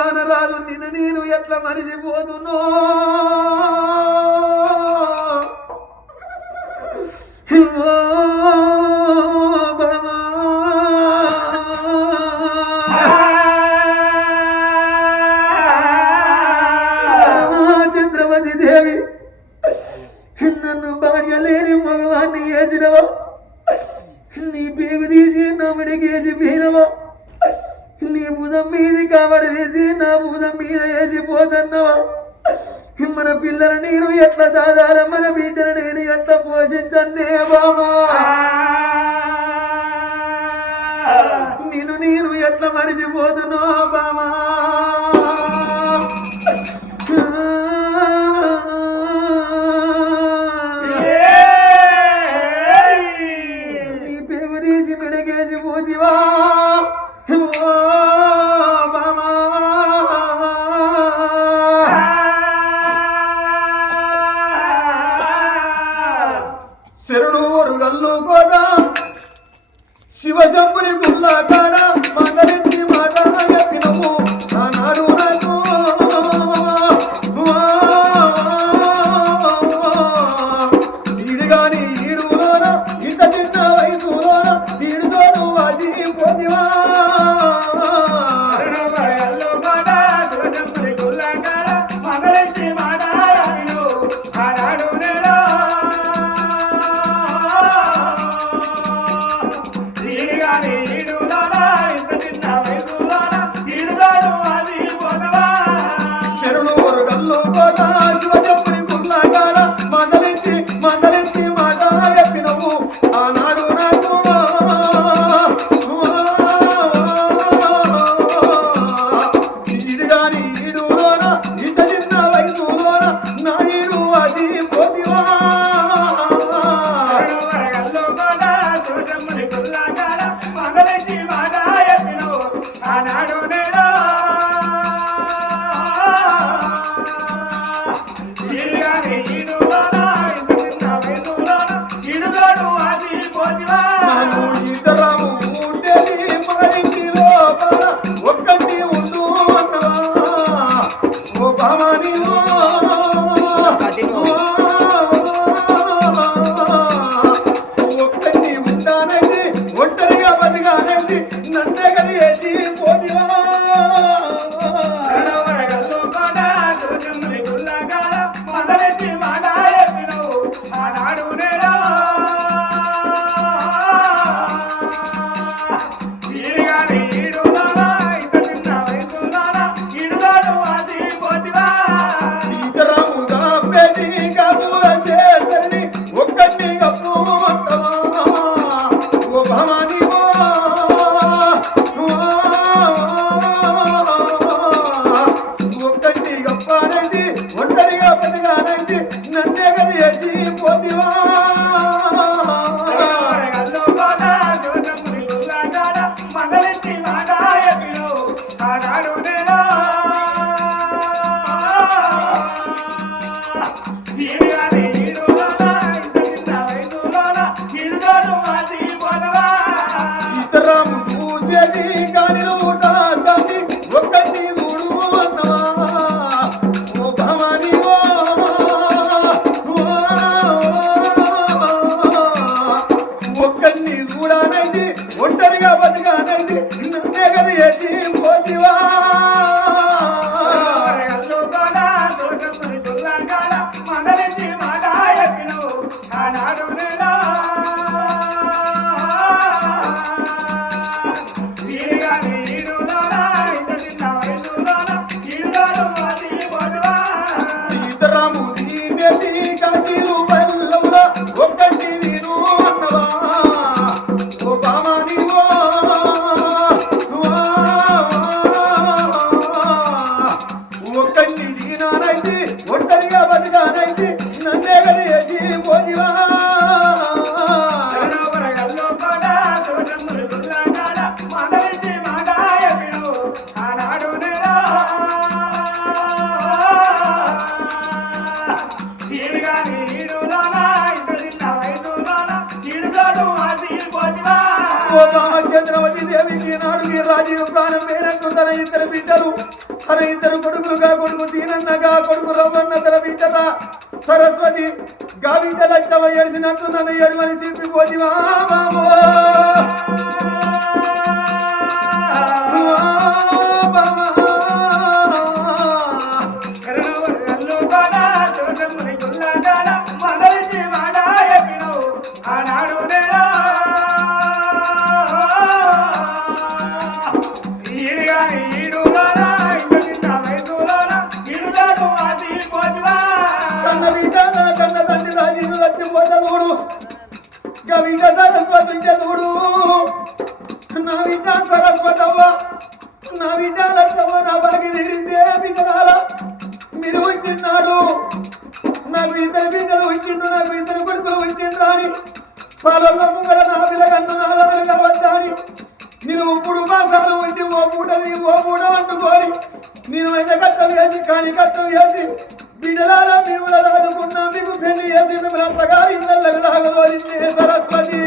గాన రాదు నిన్ను నేను ఎట్లా మరిసిపోతున్నా రాబడి తీసి నా భూతం మీద వేసిపోతున్నావా మన పిల్లల నేను ఎట్లా దాదాల మన బిడ్డలు నేను ఎట్లా పోషించే బామా అరే ఇద్దరు కొడుకులుగా కొడుకు దీనన్నగా కొడుకు రవ్వన్న తల బిడ్డల సరస్వతి గా బిడ్డ లచ్చవ ఎడిసినట్టు నన్ను ఏడుమని సిప్పిపోతివా బాబో. విద్య సరస్వతి చదువుడు నా బిడ్డ సరస్వతమ్మ నా బిడ్డ లచ్చవ్వ నా బాగి తిరిగిందే బిడ్డల మీరు వచ్చిన్నాడు నాకు ఇద్దరు బిడ్డలు వచ్చిండు నాకు ఇద్దరు కొడుకులు వచ్చిండ్రు అని పాలల్లో ముంగడ నా పిల్లగన్ను ఆదరణగా వచ్చాని నేను ఇప్పుడు మాసాలు ఉండి ఓ పూట నీ ఓ పూట వండుకోని నేను అయితే కష్టం చేసి కానీ కష్టం చేసి బిడ్డలారా మేము రాదుకున్నా మీకు పెళ్ళి చేసి మిమ్మల్ని అంతగా ఇళ్ళకు సరస్వతి.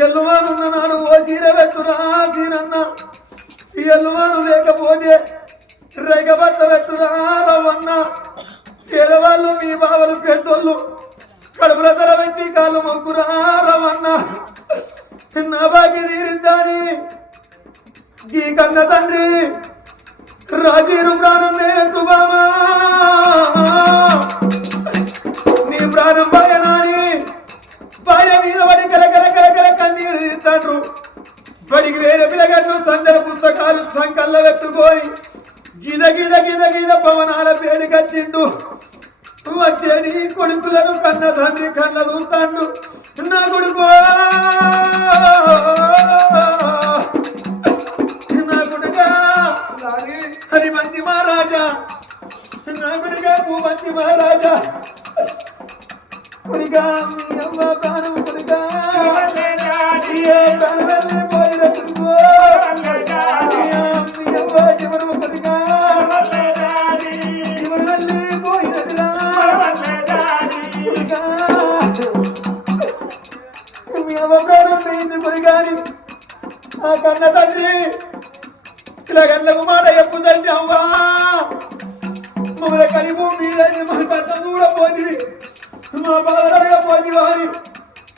ఎల్లువానున్న నాడు ఓ చీర పెట్టురా సీనన్న ఎల్లువాను లేకపోతే రైగ బట్ట పెట్టురా రవన్న పేదవాళ్ళు మీ బావలు పెద్దోళ్ళు కడుపుల తల పెట్టి కాళ్ళు మొక్కురా రవన్న నా బాకి తీరిందని ఈ కన్న తండ్రి రాజీరు ప్రాణం నేటు బామా. నీ ప్రాణం బాగనాని భార్య మీద పడి కల కన్నీరు తీస్తాడు బడికి వేరే పిల్లగడ్లు సందర పుస్తకాలు సంకల్ల పెట్టుకొని గిద గిద గిద గిద పవనాల పేడికచ్చిండు వచ్చేడి కొడుకులను కన్న తండ్రి కన్న చూస్తాడు. నా కొడుకు! నా కొడుకా! హరి మంది మహారాజా! నా కొడుకా భూమంతి మహారాజా! కొడుకా మీ అమ్మ ప్రాణం కొడుకా! ఆ కన్న తండ్రి ఇలా గంటలకు మాట అవ్వా మమ్మల్ని కలిపు మీద మా కన్న చూడపోతుంది మా బాధపడకపోతే వారి.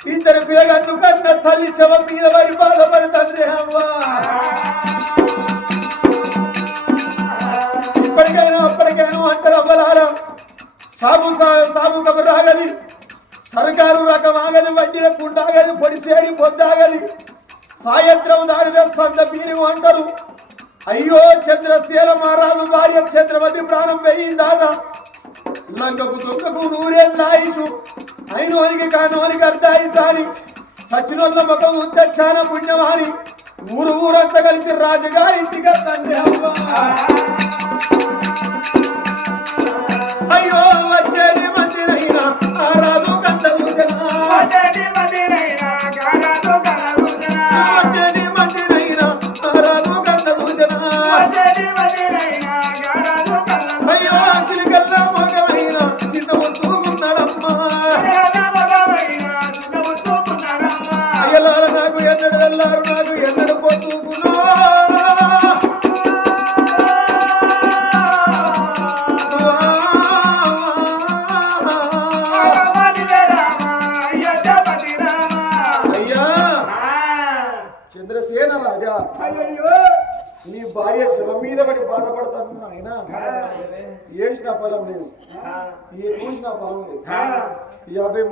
ఇద్దరు పిల్లగన్ను కన్న తల్లి శవం మీద పడి బాధపడి తండ్రి అవ్వా. ఇప్పటికైనా అప్పటికైనా అంటారు అవ్వలారా సాగు సా- సాగు కబురు రాగది సర్కారు రకం ఆగది వడ్డీల కుండాగది పొడిసేడి పొద్దాగది సాయంత్రం దాడిద సంత పీని అంటారు. అయ్యో చంద్రశీల మహారాజు భార్య చంద్రమతి ప్రాణం వేయిందాట. లంకకు దుఃఖకు నూరేళ్ళ ఆయుషు అయినోనికి కానోనికి అర్ధాయిసాని. సచినోళ్ళ ముఖం ఉద్దచ్చాన పుణ్యమాని ఊరు ఊరంతా కలిసి రాజుగా ఇంటిగా తండ్రి అవ్వ.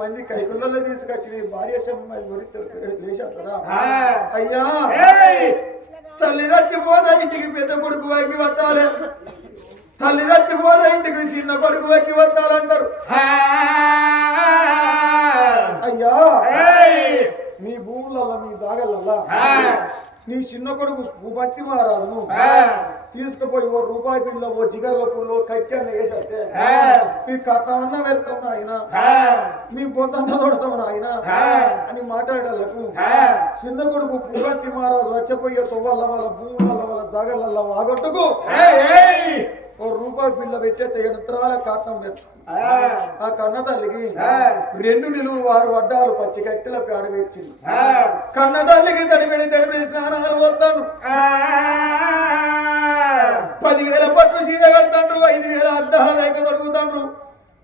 మంది కైకులలో తీసుకొచ్చి భార్య వేసేస్తారా అయ్యా! తల్లి చచ్చిపోదా ఇంటికి పెద్ద కొడుకు వంగి పట్టాలి తల్లి చచ్చిపోదా ఇంటికి చిన్న కొడుకు వంగి పట్టాలంటారు అయ్యా! మీ భూములలో మీ దాగలల్లా! నీ చిన్న కొడుకు భూపతి మహారాజును! తీసుకుపోయి ఓ రూపాయి పిల్ల ఓ జిగర్ల పూలు కట్టన్న వేసేస్తే ఆ! మీ కట్నమన్న పెడతాం నాయన ఆ! మీ పొందన్న తోడతాం నాయన ఆ! అని మాట్లాడేటలకు ఆ! చిన్న కొడుకు భూపతి మహారాజు వచ్చపోయే తొవ్వల వాళ్ళ భూముల వాళ్ళ జాగల వాగట్టుకు! ఓ రూపాయి పిల్ల పెట్టేస్తే యంత్రాల పెడతాం ఆ! ఆ కన్న తల్లికి ఆ! రెండు నిలువులు వారు వడ్డాలు పచ్చి కట్టెల పేడ పెట్టింది ఆ! కన్న తల్లికి తడిపెడి తడిపెడి స్నానాలు వస్తాను ఆ! సీర పట్టు కడతాండ్రు ఐదు వేల అద్దాల రేఖ తొడుగుతాండ్రు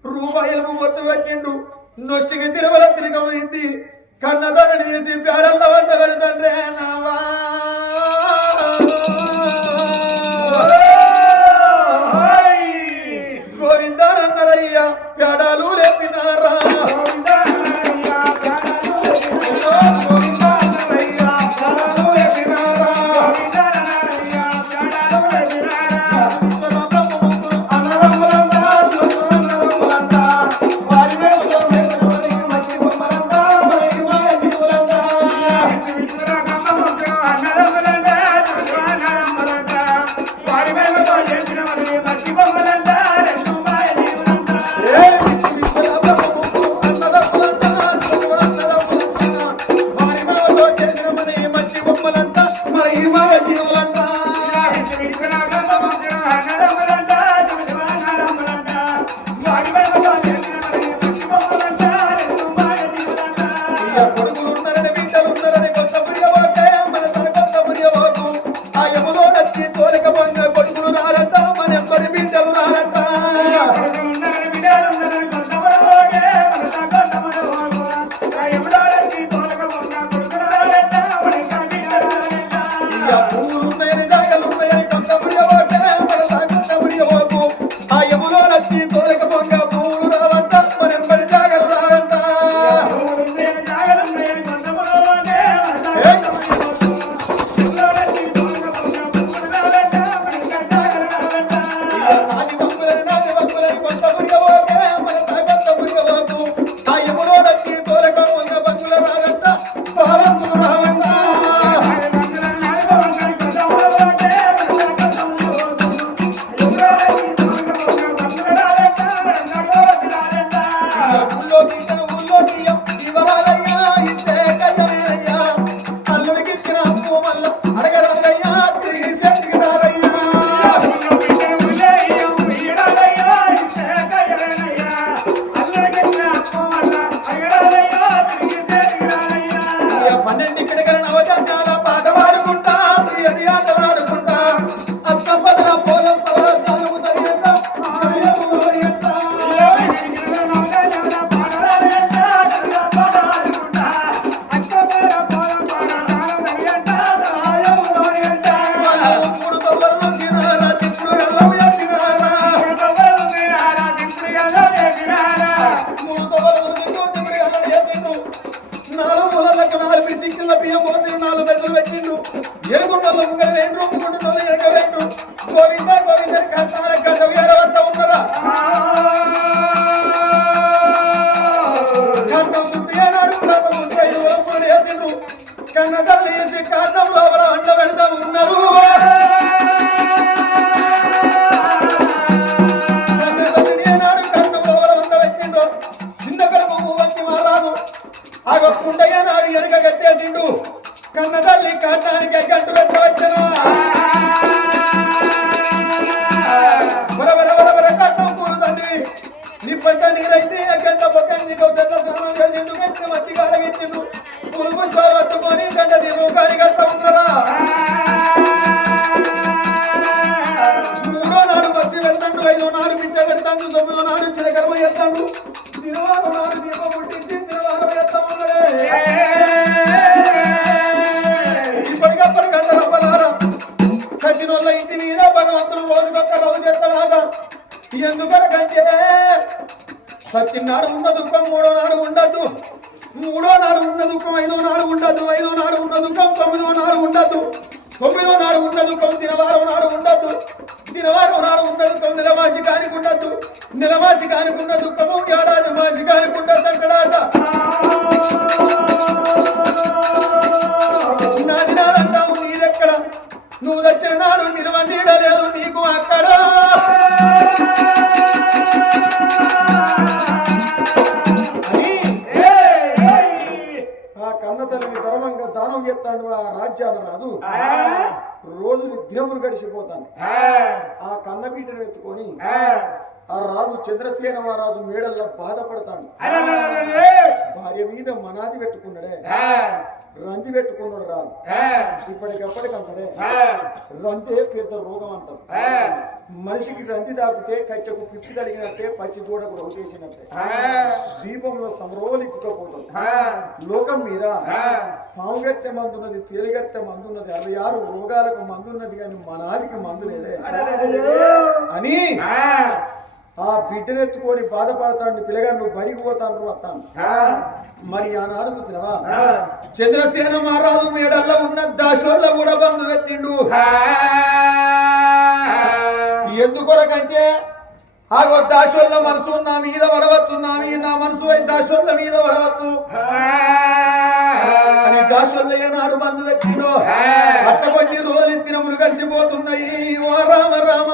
రూపాయలకు బొట్టు పెట్టిండు. నొష్టికి తిరుమల తిరగమైంది కన్నదాన్ని చేసి పేడల్లో వంట పెడతాండ్రే నావా. తల్లి గంటు నాడు ఉన్న దుఃఖం మూడో నాడు ఉండద్దు. మూడో నాడు ఉన్న దుఃఖం ఐదో నాడు ఉండద్దు. ఐదో నాడు ఉన్న దుఃఖం తొమ్మిదో నాడు ఉండద్దు. తొమ్మిదో నాడు ఉన్న దుఃఖం దినవారం నాడు ఉండద్దు. దినవారం నాడు ఉన్న దుఃఖం నిలవాసి కానికి ఉండద్దు నిలవాసి కానికి ఉన్న దుఃఖము ఏడాది మాసి కానికి ఉండద్దు అక్కడ రోజులు గడిచిపోతాను. ఆ. కన్న బిడ్డను ఎత్తుకొని ఆ. రాజు చంద్రసేన మహారాజు మేడల్లో బాధపడతాడు భార్య మీద మనాది పెట్టుకున్నాడే. రంది పెట్టుకున్నాడు రాజు. రంతే పెద్ద రోగం అంటారు. మనిషికి రంది దాపితే కట్టెకు పిప్పి తగినట్టే పచ్చి గోడకు రొటేసినట్టే దీపంలో సమరోలిక్కుపోతుంది లోకం మీద పాము గట్టె మందున్నది తేలిగట్టె మందున్నది అరవై ఆరు రోగాలకు మందున్నది కానీ మనాదికి మందు లేదే. అని ఆ. బిడ్డనెత్తుకొని బాధపడతాడు పిల్లగా నువ్వు బడికి పోతాను వస్తాను. మరి ఆనాడు చూసినవా? చంద్రసేన మహారాజు మేడల్లో ఉన్న దాశోళ్ళ కూడా బంధు పెట్టిండు. ఎందుకొరకంటే ఆగో దాశోళ్ళ మనసు నా మీద పడవచ్చు నా మీద నా మనసు అయి దాశోళ్ళ మీద పడవచ్చు అని దాశోళ్ళ ఏనాడు బంధు పెట్టిండు. అట్ట కొన్ని రోజులు దినములు గడిచిపోతున్నాయి ఓ రామ రామ.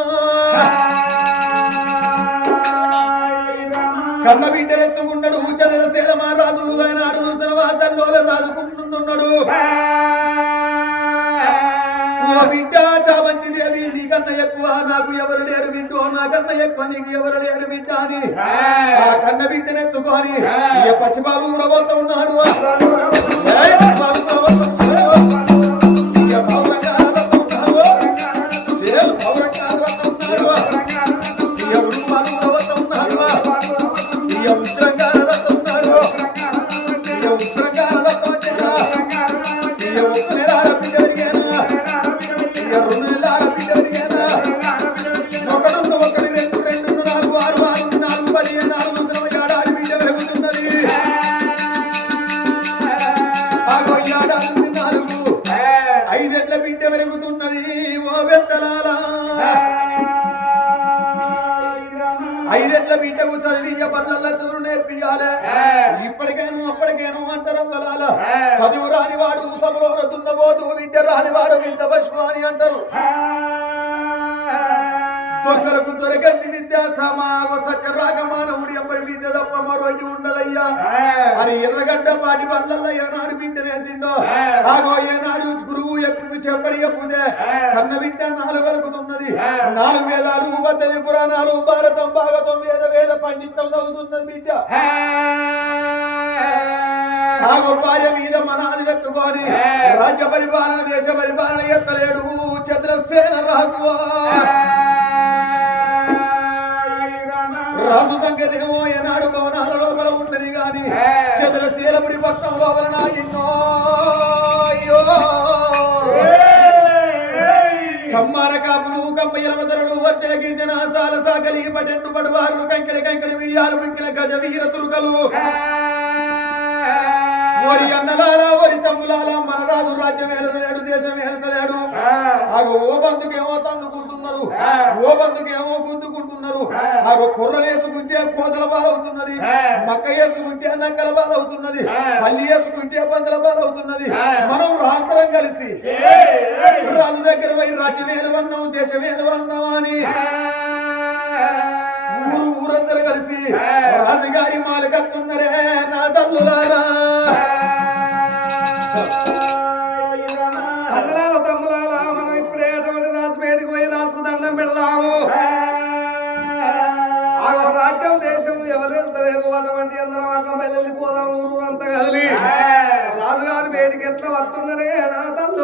కన్న బిడ్డరెత్తుకున్నాడు చంద్రసేన మహారాజు ఆయనాడు చూసిన తండ్రుల చదువుకుంటున్నాడు బిడ్డ చామంతి దేవి నీకన్నా ఎక్కువ నాకు ఎవరు లేరు బిడ్డో నాకన్నా ఎక్కువ నీకు ఎవరు లేరు బిడ్డ అని. ఆ కన్న బిడ్డనెత్తుకొని పచ్చిపాలు ఊరబోతూ ఉన్నాడు. ఇక పల్లెల్లో చదువు నేర్పియాలి. ఇప్పటికేను అప్పటికేను అంటారు బలాల. చదువు రాని వాడు సభలో దున్నబోదు విద్య రాని వాడు వింత పశువు అని అంటారు. దొంగలకు దొరకంది విద్య సమాగ సత్య రాగమానవుడి విద్య తప్ప మరోటి ఉండదయ్యా. అని ఎర్రగడ్డ పాటి పల్లెల్లో ఏనాడు బిడ్డనేసిండో ఆగో ఏనాడు గురువు ఎక్కువ చెప్పడి చెప్పుదే కన్న బిడ్డ నాలుగు వరకుతున్నది నాలుగు వేదాలు పద్దెనిమిది పురాణాలు భారతం భాగతం వేద వేద పండితం చదువుతున్నది బిడ్డ. ఆగో భార్య మీద మనాది పెట్టుకొని రాజ్య పరిపాలన దేశ పరిపాలన ఎత్తలేడు చంద్రసేన రాజు. రాజు సంగతేమో చంద్రశీలపురి పట్నం లోపల ఎన్నో కమ్మార కాపులు కమ్మయ్యలమదరుడు వర్చన గింజన సాల సాగలి పటెండు పడవారులు కంకెడి కంకెడి విరియాలు మిక్కిల గజ వీర తురుకలు. ఓరి అన్నలాల ఓరి తమ్ములాల మన రాజు రాజ్యం ఏలదలేడు దేశం ఏలదలేడు ఆగో ఓ బంధుకేమో తన్నుకుంటున్నారు. ఓ బంధుకేమో ఆగో కుర్రలు వేసుకుంటే కోతల పాలవుతున్నది. మక్క వేసుకుంటే నక్కల పాలవుతున్నది. పల్లి వేసుకుంటే పందల పాలవుతున్నది. మనం రాంతరం కలిసి రాజు దగ్గర పోయి రాజ్యమేలు వన్నాం దేశమేలు వన్నాం అని ఊరు ఊరందరూ కలిసి రాజుగారి మాలకత్తున్నరే నా తల్లులారా. ఆకం వెళ్ళిపోదాం ఊరు అంతా కదిలి. రాజుగారి వేడికి ఎట్లా వస్తున్నారే నా తల్లు.